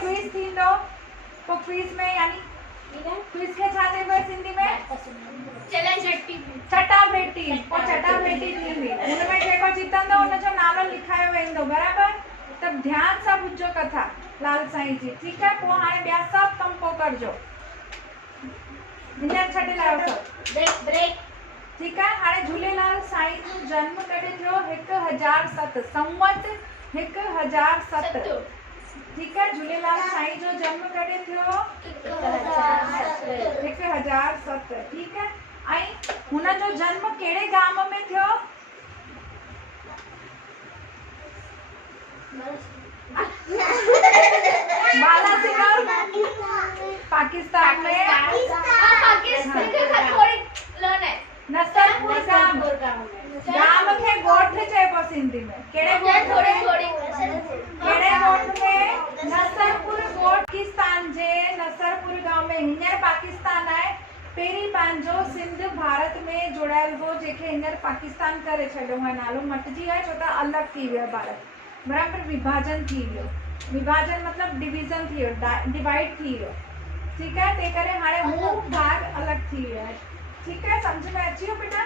क्विज थींदो तो क्विज में यानी क्विज के छा चइबो सिंधी में चटाभेटी और चटाभेटी थींदी उनमें जेको जीतंदो उनजो नालो लिखायो वेंदो बराबर। तब ध्यान सां ॿुधजो कथा लाल साईं जी ठीक है। पोइ हाणे ॿिया सभु कम पोइ करजो हींअर छॾे लायो सभु ब्रेक ठीक है। हाणे झूलेलाल साईं जो जन्म कॾहिं थियो 1007 संवत 1007 ठीक है। झूलेलाल साईं जो जन्म कॾहिं थियो 1007 ठीक है। ऐं हुनजो जन्म कहिड़े गांव में थियो बालासिनोर पाकिस्तान में नसरपुर गांव खे ॻोठ चइबो सिंधी में कहिड़े ॻोठ में नसरपुर ॻोठ पाकिस्तान जे नसरपुर गांव में हींअर पाकिस्तान आहे। पहिरीं पंहिंजो सिंध भारत में जुड़ियल हो जेके हींअर पाकिस्तान करे छॾियो आहे नालो मटिजी आहे छो त अलॻि थी वियो भारत बराबर विभाजन थी वियो। विभाजन मतलब डिवीजन थी वियो डिवाइड थी वियो ठीक है। ते करे हाणे हू भाग अलॻि थी वियो आहे ठीक है। समझ में अची वियो बेटा।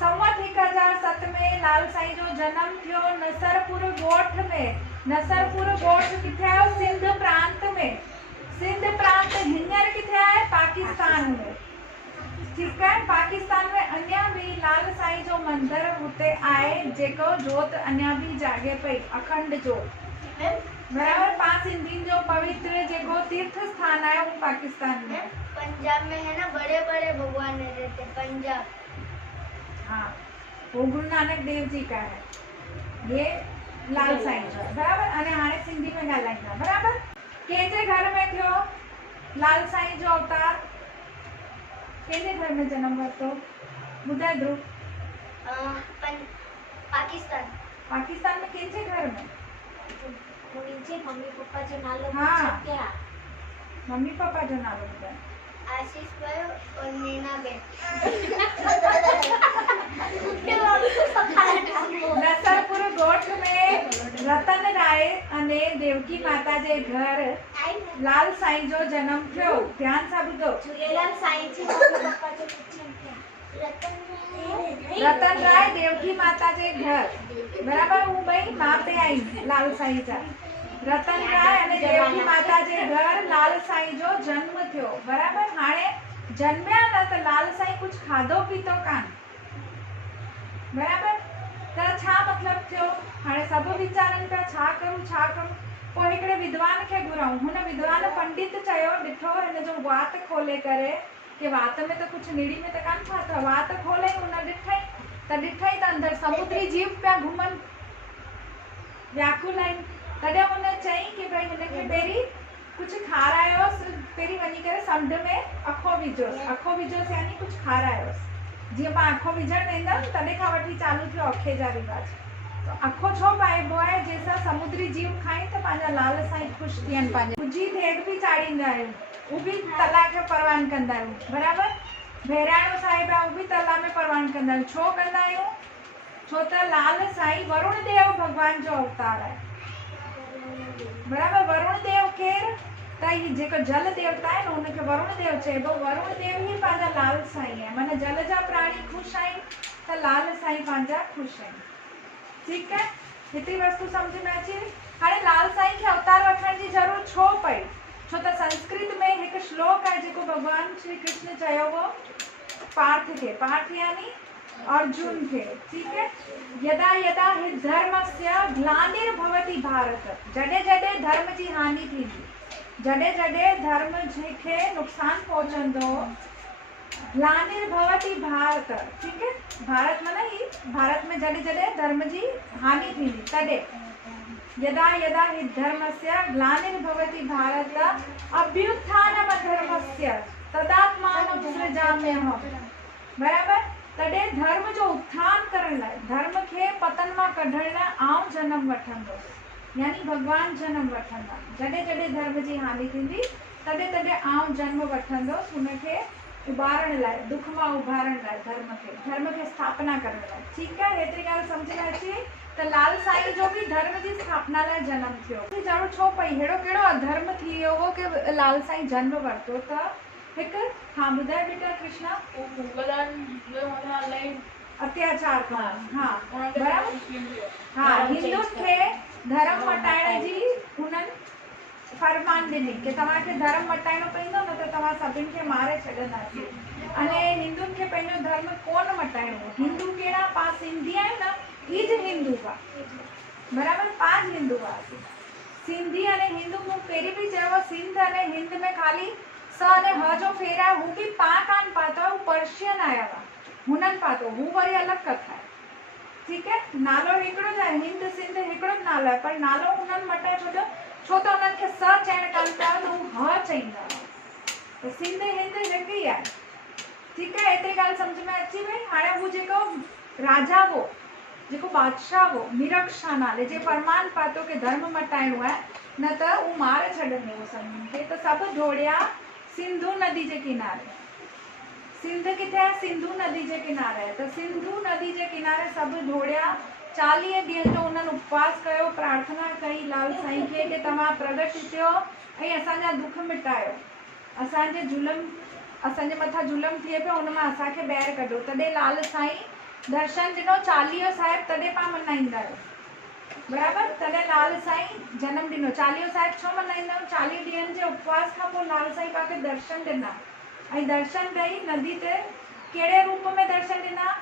संवत 1007 में लाल साईं जो जन्म थियो नसरपुर ॻोठ में। नसरपुर ॻोठ किथे आयो सिंध प्रांत में। सिंध प्रांत हींअर किथे आहे पाकिस्तान में ठीक है। पाकिस्तान में अञा भी लाल साईं जो मंदिर हुते आहे जेको जोत अञा भी जागे पई अखंड जोत बराबर। पांच सिंधियुनि जो पवित्र जेको तीर्थ स्थान है वो पाकिस्तान में पंजाब में है ना बड़े बड़े भगवान रहते पंजाब। हाँ वो गुरु नानक देव जी का है ये लाल साईं जो बराबर। अने हाणे सिंधी में ॻाल्हाईंदा बराबर। कंहिंजे घर में थियो लाल साईं जो अवतार कंहिंजे घर में जन्म वरितो ॿुधाए ध्रुव। पाकिस्तान पाकिस्तान में कंहिंजे घर में नीचे मम्मी पापा जो नालो हाँ क्या मम्मी पापा जो नालो ॿुधाए आशीष भाई और नीना बेन। नसरपुर ॻोठ में रतन राय अने देवकी माता जे घर लाल साईं जो जन्म थियो। ध्यान सां ॿुधो झूलेलाल साईं जी मम्मी पापा जो रतन राय देवकी माता जे घर बराबर। हू ॿई मां पे आई लाल साईं जा रतन राय अने देवकी माता जे घर लाल साईं जो जन्म थियो बराबर। हाणे जन्मिया न त लाल साईं कुछ खाधो पीतो कान बराबर। त छा मतलब थियो हाणे सभु वीचारनि पिया छा करूं पोइ हिकिड़े विद्वान खे घुराऊं। हुन विद्वान पंडित चयो ॾिठो हिन जो वात खोले करे कि वात में त कुछ नीड़ी में त कान फाथो। वात खोले हुन ॾिठई त अंदर समुद्री जीव पिया घुमनि व्याकुल आहिनि। तॾहिं हुन चई कि भई हिनखे पहिरीं कुछ खारायोसि पहिरीं वञी करे समुंड में अखो विझोसि यानी कुछ खारायोसि। जीअं मां अखो विझणु वेंदमि तॾहिं खां वठी चालू थियो अखे जा रिवाज। तो अखो छो पाइबो आहे जंहिंसां समुद्री जीव खाई त पंहिंजा लाल साईं ख़ुशि थियनि। पंहिंजे भुजी देग बि चाढ़ींदा आहियूं उहो बि तला खे परवान कंदा आहियूं बराबर। बहिराणो साहिब आहे उहो बि तला में परवान कंदा आहियूं। छो कंदा आहियूं छो त लाल साईं वरुण देव भगवान जो अवतार आहे बराबर। वरुण देव केरु त ही जेको जल देवता आहे न हुनखे वरुण देव चइबो। वरुण देव ही पंहिंजा लाल साईं आहे माना जल जा प्राणी ख़ुशि आहिनि त लाल साईं पंहिंजा ख़ुशि आहिनि ठीक है। हेतिरी वस्तु सम्झ में अची वई। हाणे लाल साईं खे अवतार वठण जी ज़रूरत छो पई छो त संस्कृत में हिकु श्लोक आहे जेको भगवान श्री कृष्ण चयो हो पार्थ खे। पार्थ यानी अर्जुन खे ठीक है। यदा यदा हि धर्मस्य ग्लानिर्भवति भारत जॾहिं जॾहिं धर्म जी हानि थींदी जॾहिं जॾहिं धर्म खे नुक़सान पहुचंदो ग्लानिर्भवति भारत ठीक है। भारत माना ही भारत में जॾहिं जॾहिं धर्म जी हानि थींदी तॾहिं यदा यदा हि धर्मस्य ग्लानिर्भवति भारत अभ्युत्थानम धर्मस्य तदात्मानं सृजाम्यहम् बराबर। तॾहिं धर्म जो उत्थान करण लाइ धर्म खे पतन मां कढण लाइ आउं जन्म वठंदुसि यानी भगवान जन्म वठंदा। जॾहिं जॾहिं धर्म जी हानि थींदी तॾहिं तॾहिं आउं जन्म वठंदुसि हुनखे उभारण लाइ, दुख मां उभारण लाइ धर्म खे स्थापना करण लाइ। ठीकु आहे, हेतिरी ॻाल्हि सम्झ में अची वई। त लाल साईं जो बि धर्म जी स्थापना लाइ जनम थियो। ज़रूरु छो पई अहिड़ो कहिड़ो अधर्म थी वियो हो कि लाल साईं जनम वरितो? त हिकु, हाँ ॿुधाए बेटा कृष्णा। अत्याचार करणु, हाँ बराबरि। हाँ, हिंदुनि खे धर्म मटाइण जी हुननि फरमान ॾिनी कि तव्हांखे धर्म मटाइणो पवंदो, न त तव्हां सभिनि खे मारे छॾंदासीं। अने हिंदुनि खे पंहिंजो धर्म कोन मटाइणो हो। हिंदू कहिड़ा? पाण सिंधी आहियूं न, ई ज हिंदू हुआ, बराबरि। पांच हिंदू हुआसीं, सिंधी अने हिंदू। मूं पहिरीं बि चयो, सिंध अने हिंद में ख़ाली स अने ह जो फेर आहे, हू बि पा कान पातो, हू पर्शियन आया हुआ, हुननि पातो, हू वरी अलॻि कथा आहे। ठीकु आहे, नालो हिकिड़ो ज आहे, हिंद सिंध हिकिड़ो ज नालो आहे, पर नालो हुननि मटाए छॾियो छो त हुननि खे स चइण कान पिया, त हू ह चईंदा हुआ। त सिंध हिंद हिकु ई आहे। ठीकु आहे, एतिरी ॻाल्हि सम्झ में अची वई। हाणे हू जेको राजा हो, जेको बादशाह हो, मिरक्षा नाले जे फरमान पातो कि धर्म मटाइणो आहे, न त हू मारे छॾंदे हो सभिनी खे। त सभु दौड़िया सिंधु नदी जे किनारे। सिंध किथे आहे? सिंधु नदी जे किनारे आहे। त सिंधु नदी जे किनारे सभु दौड़िया। 40 ॾींहं जो उन्हनि उपवास कयो, प्रार्थना कई लाल साईं खे कि तव्हां प्रगट थियो ऐं असांजा दुख मिटायो, असांजे असांजे मथां जुलम थिए पियो, हुन मां असांखे ॿाहिरि कढो। तॾहिं लाल साईं दर्शन ॾिनो। चालीहो साहिब तॾहिं पाण मल्हाईंदा आहियो, बराबरि। तॾहिं लाल साईं जनम ॾिनो। चालीहो साहिब छो मल्हाईंदा आहियूं? 40 ॾींहंनि जे उपवास खां पोइ लाल साईं पाण खे दर्शन ॾिना, ऐं दर्शन ॾेई नदी ते कहिड़े रूप में दर्शन ॾिना?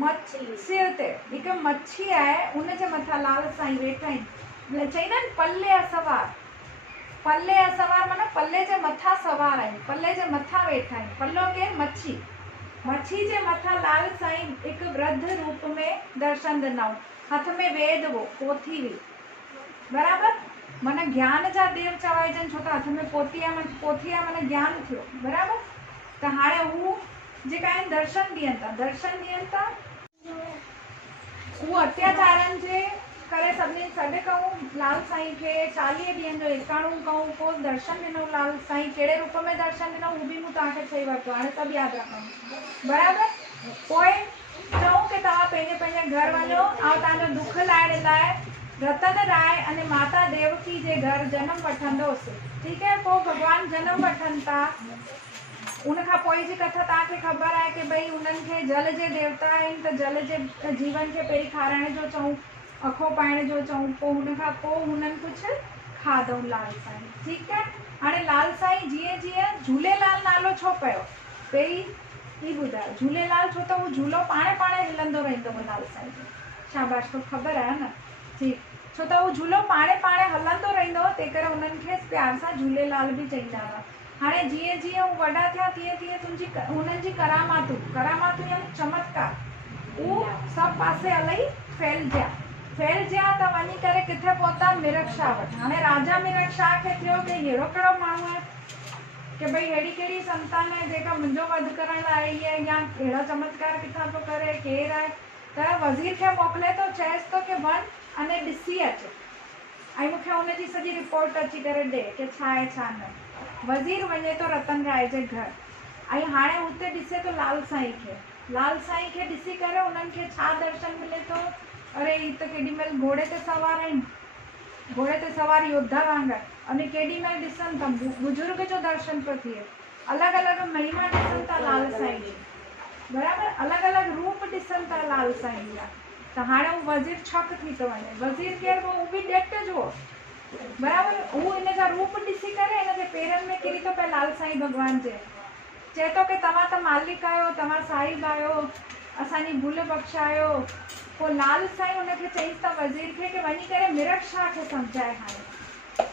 मत्स्य ते। हिकु मच्छी आहे, उनजे मथां लाल साईं वेठा आहिनि। चईंदा आहिनि पल्ले असवार। पल्ले असवार माना पल्ले जे मथां सवार आहिनि, पल्ले जे मथां वेठा आहिनि। पल्लो केरु? मच्छी। मच्छी जे मथां लाल साईं हिकु वृद्ध रूप में दर्शन ॾिनऊं। हथ में वेद हो, पोथी हुई, बराबरि। माना ज्ञान जा देव चवाइजनि, छो त हथ में पोथी आहे माना ज्ञान थियो, बराबरि। त हाणे हू जेका आहिनि दर्शन ॾियनि था। हू अत्याचारनि जे करे सभिनी सॾु कयूं लाल साईं खे। 40 ॾींहंनि जो एकाणो कयूं, पोइ दर्शन ॾिनऊं लाल साईं। कहिड़े रूप में दर्शन ॾिनऊं हू बि मूं तव्हांखे चई वरितो, हाणे सभु यादि रखूं, बराबरि। पोइ चऊं कि तव्हां पंहिंजे पंहिंजे घर वञो, ऐं तव्हांजो दुख लाइण लाइ रतन राय अने माता देवकी जे घर जनम वठंदोसि। ठीकु आहे, पोइ भॻवानु जनम वठनि था। उनखां पोइ जी कथा तव्हांखे ख़बर आहे कि भई उन्हनि खे जल जे देवता आहिनि, त जल जे जीवन खे पहिरीं खाराइण जो चऊं, अखो पाइण जो चऊं, पोइ हुनखां पोइ हुननि कुझु खाधऊं लाल साईं। ठीकु आहे, हाणे लाल साईं जीअं जीअं झूलेलाल नालो छो पियो? पहिरीं ही ॿुधायो, झूलेलाल छो त हू झूलो पाणे हिलंदो रहंदो हो लाल साईं जो। शाबाश, तो ख़बर आहे न। ठीकु, छो त हू झूलो पाणे हलंदो रहंदो हो, तंहिं करे उन्हनि खे प्यार सां झूलेलाल बि चईंदा हुआ। हाणे जीअं जीअं हू वॾा थिया, तीअं तीअं हुननि जी करामातूं यानी चमत्कार उहो सभु पासे इलाही फैलजिया त वञी करे किथे पहुता? मिरक्षा वटि। हाणे राजा मिरक्षा खे थियो कि अहिड़ो कहिड़ो माण्हू आहे कि भई अहिड़ी कहिड़ी संतान आहे जेका मुंहिंजो वध करण लाइ आई आहे, या अहिड़ा चमत्कार किथां थो करे, केरु आहे? त वज़ीर खे मोकिले थो, चएसि थो कि वञ अने ॾिसी अच, ऐं मूंखे हुनजी सॼी रिपोर्ट अची करे ॾे कि छा आहे छा न। वज़ीर वञे थो रतन राय जे घर, ऐं हाणे हुते ॾिसे थो लाल साईं खे ॾिसी करे उन्हनि खे छा दर्शन मिले थो? अरे ही त केॾी महिल घोड़े ते सवार आहिनि, घोड़े ते सवार योद्धा वांगुरु, अने केॾी महिल ॾिसनि था बुजुर्ग जो दर्शन पियो थिए। अलॻि अलॻि महिमा ॾिसनि था लाल साईं जी, बराबरि। अलॻि अलॻि रूप ॾिसनि था लाल साईं जा। त हाणे हू वज़ीर छक थी थो वञे। वज़ीर केरु हो? हू बि ॾेठ जो, बराबरि। हू हिन जा रूप ॾिसी करे हिन जे पेरनि में किरी थो पए लाल साईं भॻवान जे। चए थो कि तव्हां त मालिक आहियो, तव्हां साहिब आहियो, असांजी भुल बख़्शायो। पोइ लाल साईं हुनखे चईसि था वज़ीर खे कि वञी करे मिरक्षा खे सम्झाए हाणे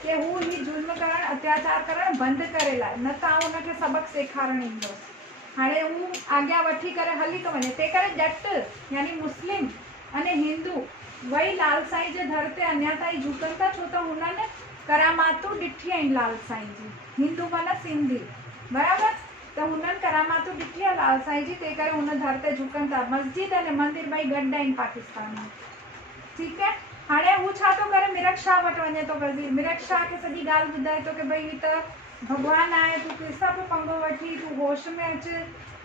कि हू ही ज़ुल्म करणु, अत्याचार करणु बंदि करे लाइ, न त हुनखे सबक़ु सेखारणु ईंदोसि। हाणे हू आज्ञा वठी करे हली थो वञे। तंहिं करे ॼट यानी मुस्लिम अने हिंदू वही लाल साईं जे दर ते अञा ताईं झुकनि था, छो त हुननि करामातूं ॾिठी आहिनि लाल साईं जी। हिंदू माना सिंधी, बराबरि। त हुननि करामातूं ॾिठी आहे लाल साईं जी, तंहिं करे हुन दर ते झुकनि था। मस्जिद अने मंदिर ॿई गॾु आहिनि पाकिस्तान में। ठीकु आहे, हाणे हू छा थो करे? मिरक्षा वटि वञे थो वज़ीर। मिरक्षा खे सॼी ॻाल्हि ॿुधाए थो कि भई ही त भॻवानु आहे, तूं कंहिंसां बि पंगो वठी, तूं होश में अचु,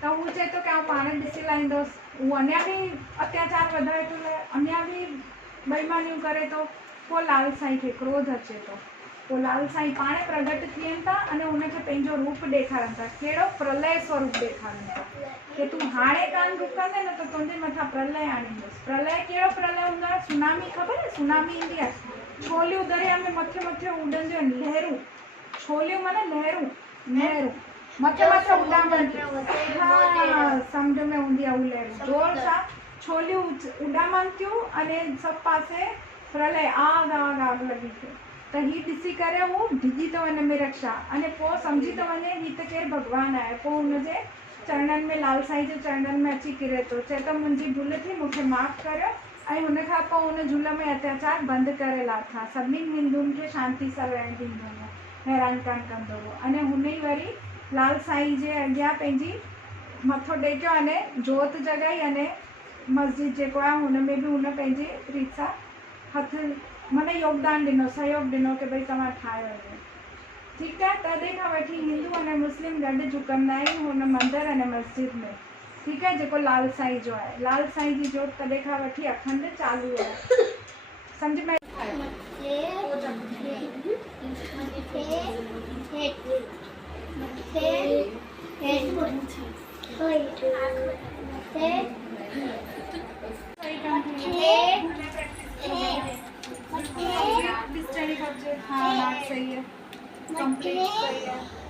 त हू चए थो की आउं पाण ॾिसी लाहींदुसि। हू अञा बि अत्याचार वधाए थो लाइ, अञा बि बेईमानियूं करे थो। पोइ लाल साईं खे क्रोध अचे थो। पोइ लाल साईं पाण प्रगट थियनि था अने हुनखे पंहिंजो रूप ॾेखारनि था। कहिड़ो प्रलय स्वरूप ॾेखारनि था कि तूं हाणे कान रुकंदे न त तुंहिंजे मथां प्रलय आणींदुसि। प्रलय कहिड़ो प्रलय हूंदो आहे? सुनामी, ख़बर आहे? सुनामी ईंदी आहे, छोलियूं दरिया में मथे मथे उॾंदियूं आहिनि, लहरूं। छोलियूं माना लहरूं, लहरूं मथे मथे उॾामनि। हा, समुंड में हूंदी आहे उहा लहरूं, जोर सां छोलियूं उॾामनि थियूं अने सभु पासे प्रलय, आग आग आग लॻी थिए। त हीअ ॾिसी करे हू डिॼी थो वञे मिरक्षा, अने पोइ सम्झी थो वञे हीअ त केरु भॻवानु आहे। पोइ हुनजे चरणनि में, लाल साईं जे चरणनि में अची किरे थो, चए थो मुंहिंजी भुल थी, मूंखे माफ़ु करियो। ऐं हुनखां पोइ हुन झूल में अत्याचार बंदि करे लाथा। सभिनी हिंदुनि खे शांती सां रहण ॾींदो हो, हैरान कान कंदो हो। अने हुन ई वरी लाल साईं जे अॻियां पंहिंजी मथो टेकियो अने जोत जॻाई, अने मस्जिद जेको आहे हुन में बि हुन पंहिंजी रीत सां हथु माना योगदान ॾिनो, सहयोग ॾिनो कि भई तव्हां ठाहियो इहो। ठीकु आहे, तॾहिं खां वठी हिंदू अने मुस्लिम गॾु झुकंदा आहियूं हुन मंदरु अने मस्जिद में। ठीकु आहे, जेको लाल साईं जो आहे। लाल साईं जी जोत तॾहिं खां वठी अखंड चालू आहे। सम्झ में हाँ, सही है, कंप्लीट सही है।